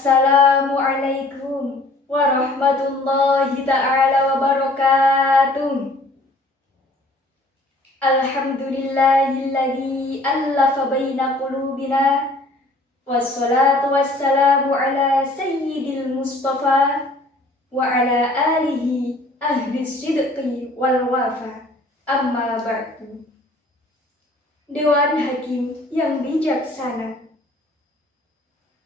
Assalamualaikum warahmatullahi ta'ala wabarakatuh. Alhamdulillahilladzi allafa baina qulubina. Wassalatu wassalamu ala sayyidil mustafa wa ala alihi ahli sidqi wal wafa. Amma ba'du. Dewan Hakim yang bijaksana,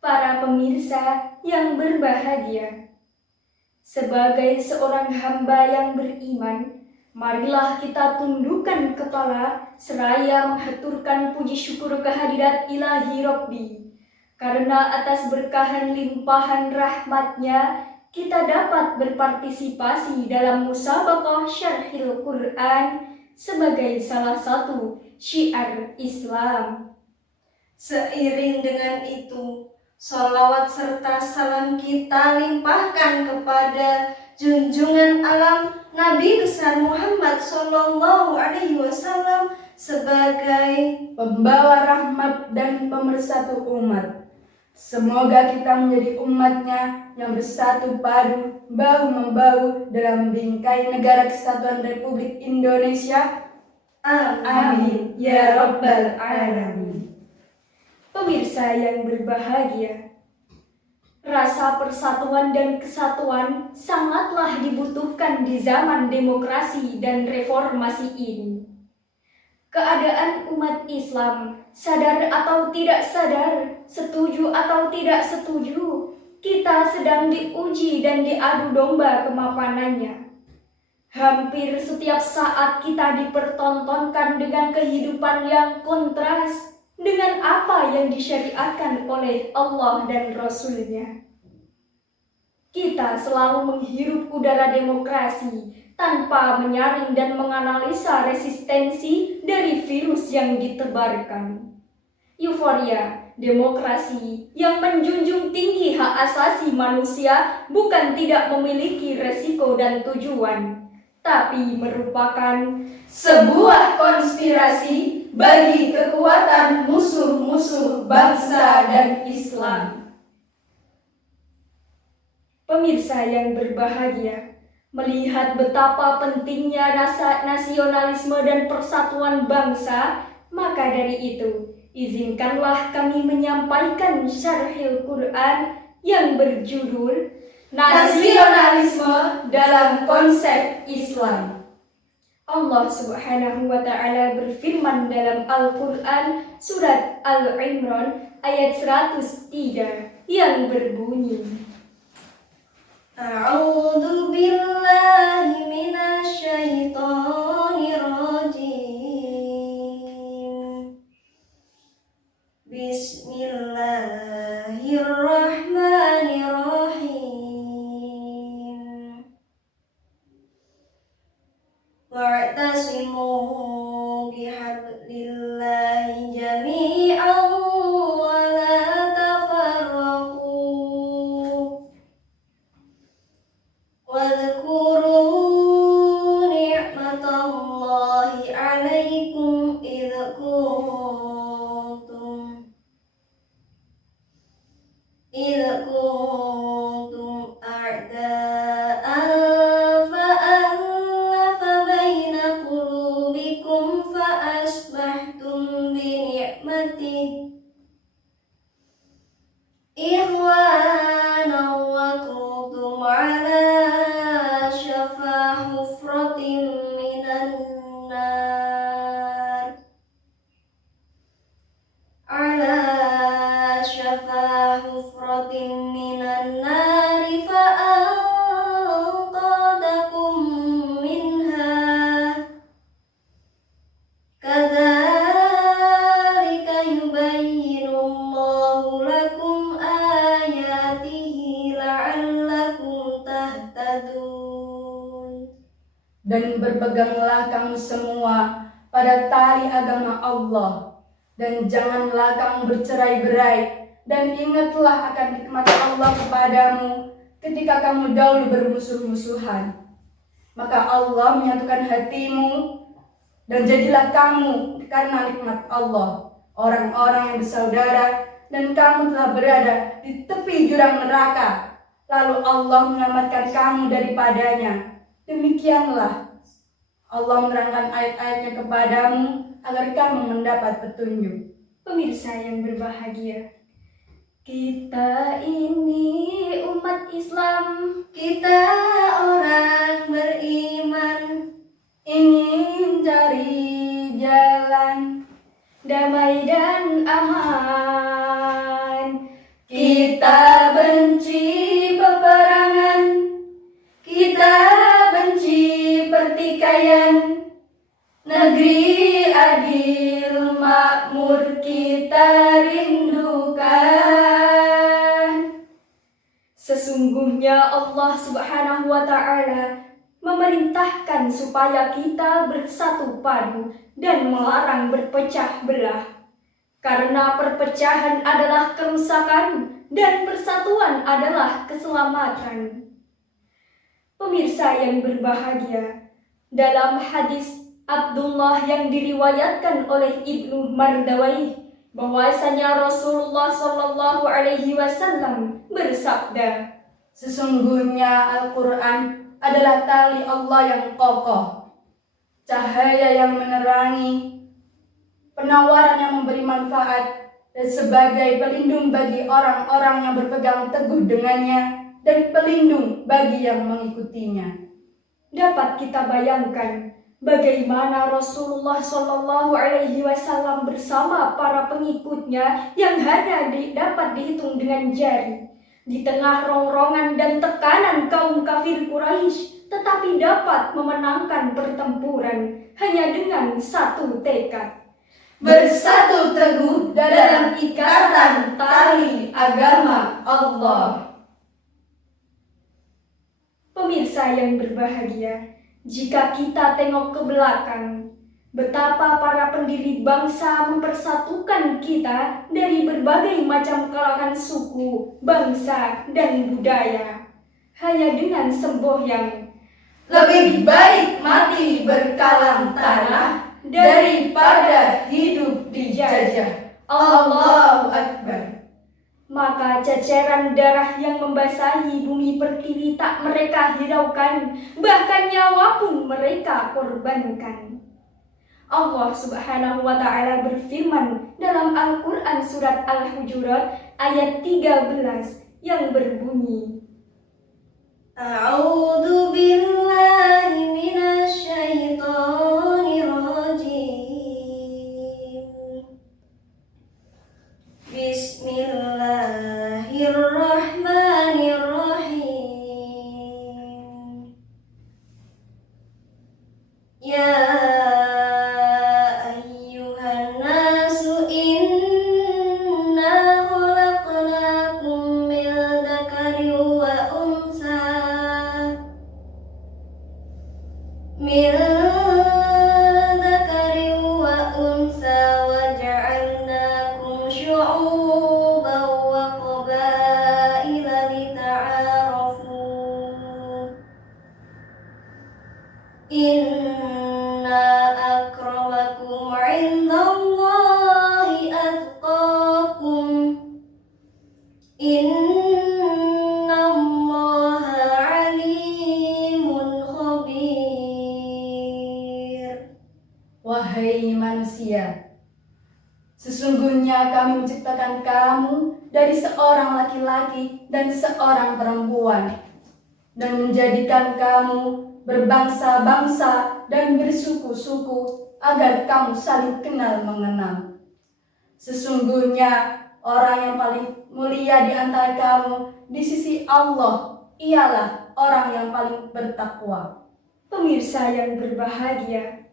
para pemirsa yang berbahagia, sebagai seorang hamba yang beriman, marilah kita tundukkan kepala seraya menghaturkan puji syukur kehadirat ilahi Rabbi. Karena atas berkahan limpahan rahmatnya, kita dapat berpartisipasi dalam musabaqah syarhil Quran sebagai salah satu syiar Islam. Seiring dengan itu, sholawat serta salam kita limpahkan kepada junjungan alam Nabi besar Muhammad Sallallahu Alaihi Wasallam sebagai pembawa rahmat dan pemersatu umat. Semoga kita menjadi umatnya yang bersatu padu, bahu-membahu dalam bingkai negara kesatuan Republik Indonesia. Amin ya Rabbal Alamin. Pemirsa yang berbahagia, rasa persatuan dan kesatuan sangatlah dibutuhkan di zaman demokrasi dan reformasi ini. Keadaan umat Islam, sadar atau tidak sadar, setuju atau tidak setuju, kita sedang diuji dan diadu domba kemapanannya. Hampir setiap saat kita dipertontonkan dengan kehidupan yang kontras dengan apa yang disyariatkan oleh Allah dan Rasul-Nya. Kita selalu menghirup udara demokrasi tanpa menyaring dan menganalisa resistensi dari virus yang ditebarkan. Euforia demokrasi yang menjunjung tinggi hak asasi manusia bukan tidak memiliki resiko dan tujuan, tapi merupakan sebuah konspirasi bagi kekuatan musuh-musuh bangsa dan Islam. Pemirsa yang berbahagia, melihat betapa pentingnya rasa nasionalisme dan persatuan bangsa, maka dari itu, izinkanlah kami menyampaikan syarhil Quran yang berjudul Nasionalisme dalam konsep Islam. Allah Subhanahu wa Ta'ala berfirman dalam Al-Quran surat Al-Imran ayat 103 yang berbunyi, A'udzu billahi minasy syaithanir rajim. Bismillahirrahmanirrahim. Wa'tasimu bihablillahi jami'an wa la tafarraqu. Wadhkuru ni'matallahi 'alaikum idh kuntum a'da'an fa'alafa baina qulubikum fa'asbahtum bi ni'matihi ikhwanan wa kuntum 'ala syafa hufratin minan nar fa'anqadakum minha kadzalika yubayyinullahu lakum ayatihi la'allakum tahtadun. Dan berpeganglah kamu semua pada tali agama Allah, dan janganlah kamu bercerai-berai, dan ingatlah akan nikmat Allah kepadamu ketika kamu dahulu bermusuh-musuhan. Maka Allah menyatukan hatimu, dan jadilah kamu karena nikmat Allah orang-orang yang bersaudara dan kamu telah berada di tepi jurang neraka. Lalu Allah menyelamatkan kamu daripadanya. Demikianlah Allah menerangkan ayat-ayatnya kepadamu agar kamu mendapat petunjuk. Pemirsa yang berbahagia, kita ini umat Islam, Kita orang beriman, Ingin cari jalan damai dan aman. Kita benci peperangan, kita benci pertikaian. Negeri adil makmur kita rindukan. Sesungguhnya Allah Subhanahu wa Ta'ala memerintahkan supaya kita bersatu padu dan melarang berpecah belah. Karena perpecahan adalah kerusakan dan persatuan adalah keselamatan. Pemirsa yang berbahagia, dalam hadis Abdullah yang diriwayatkan oleh Ibnu Mardawai bahwasanya Rasulullah Shallallahu Alaihi Wasallam bersabda, Sesungguhnya Al-Quran adalah tali Allah yang kokoh, cahaya yang menerangi, penawaran yang memberi manfaat, dan sebagai pelindung bagi orang-orang yang berpegang teguh dengannya, dan pelindung bagi yang mengikutinya. dapat kita bayangkan bagaimana Rasulullah Shallallahu Alaihi Wasallam bersama para pengikutnya yang hanya dapat dihitung dengan jari. Di tengah rongrongan dan tekanan kaum kafir Quraisy, tetapi dapat memenangkan pertempuran hanya dengan satu tekad. Bersatu teguh dalam ikatan tali agama Allah. Pemirsa yang berbahagia, jika kita tengok ke belakang, betapa para pendiri bangsa mempersatukan kita dari berbagai macam kalangan suku, bangsa, dan budaya. Hanya dengan semboyan, Lebih baik mati berkalang tanah daripada hidup dijajah. Allahu Akbar. maka ceceran darah yang membasahi bumi pertiwi tak mereka hiraukan, bahkan nyawa pun mereka korbankan. Allah Subhanahu wa Ta'ala berfirman dalam Al-Quran surat Al-Hujurat ayat 13 yang berbunyi, A'udzu billahi minasyaitonir rajim. Bismillahirrahmanirrahim. Ya ayyuhan nasu inna khalaqnakum min dzakarin wa unsa wa ja'alnakum syu'uban wa qabaila lita'arafu. Inna akramakum 'indallahi atqakum. Innallaha 'alimun khabir. Wahai manusia, sesungguhnya kami menciptakan kamu dari seorang laki-laki dan seorang perempuan, dan menjadikan kamu berbangsa-bangsa dan bersuku-suku agar kamu saling kenal mengenal. Sesungguhnya orang yang paling mulia di antara kamu di sisi Allah ialah orang yang paling bertakwa. pemirsa yang berbahagia,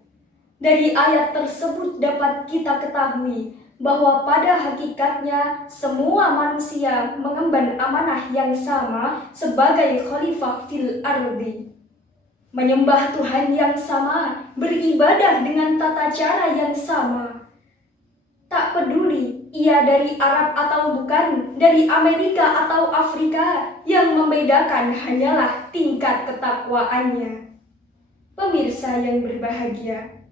dari ayat tersebut dapat kita ketahui bahwa pada hakikatnya semua manusia mengemban amanah yang sama sebagai khalifah fil ardi. Menyembah Tuhan yang sama, beribadah dengan tata cara yang sama. Tak peduli ia dari Arab atau bukan, dari Amerika atau Afrika, yang membedakan hanyalah tingkat ketakwaannya. Pemirsa yang berbahagia,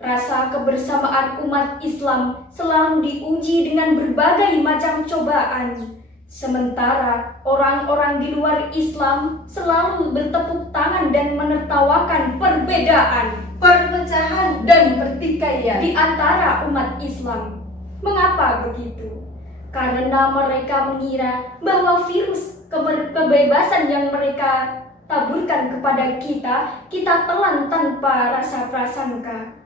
Rasa kebersamaan umat Islam selalu diuji dengan berbagai macam cobaan. Sementara orang-orang di luar Islam selalu bertepuk tangan dan menertawakan perbedaan, perpecahan, dan pertikaian di antara umat Islam. Mengapa begitu? Karena mereka mengira bahwa virus kebebasan yang mereka taburkan kepada kita telan tanpa rasa prasangka.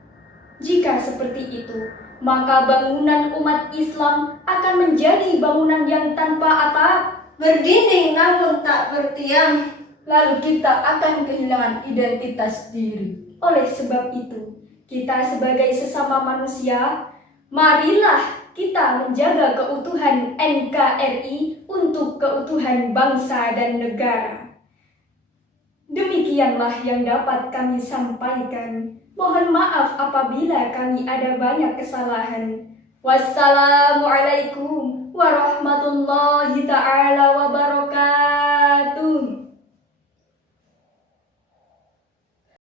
Jika seperti itu, maka bangunan umat Islam akan menjadi bangunan yang tanpa atap, berdinding namun tak bertiang. lalu kita akan kehilangan identitas diri. Oleh sebab itu, kita sebagai sesama manusia, marilah kita menjaga keutuhan NKRI untuk keutuhan bangsa dan negara. Demikianlah yang dapat kami sampaikan. Mohon maaf apabila kami ada banyak kesalahan. Wassalamualaikum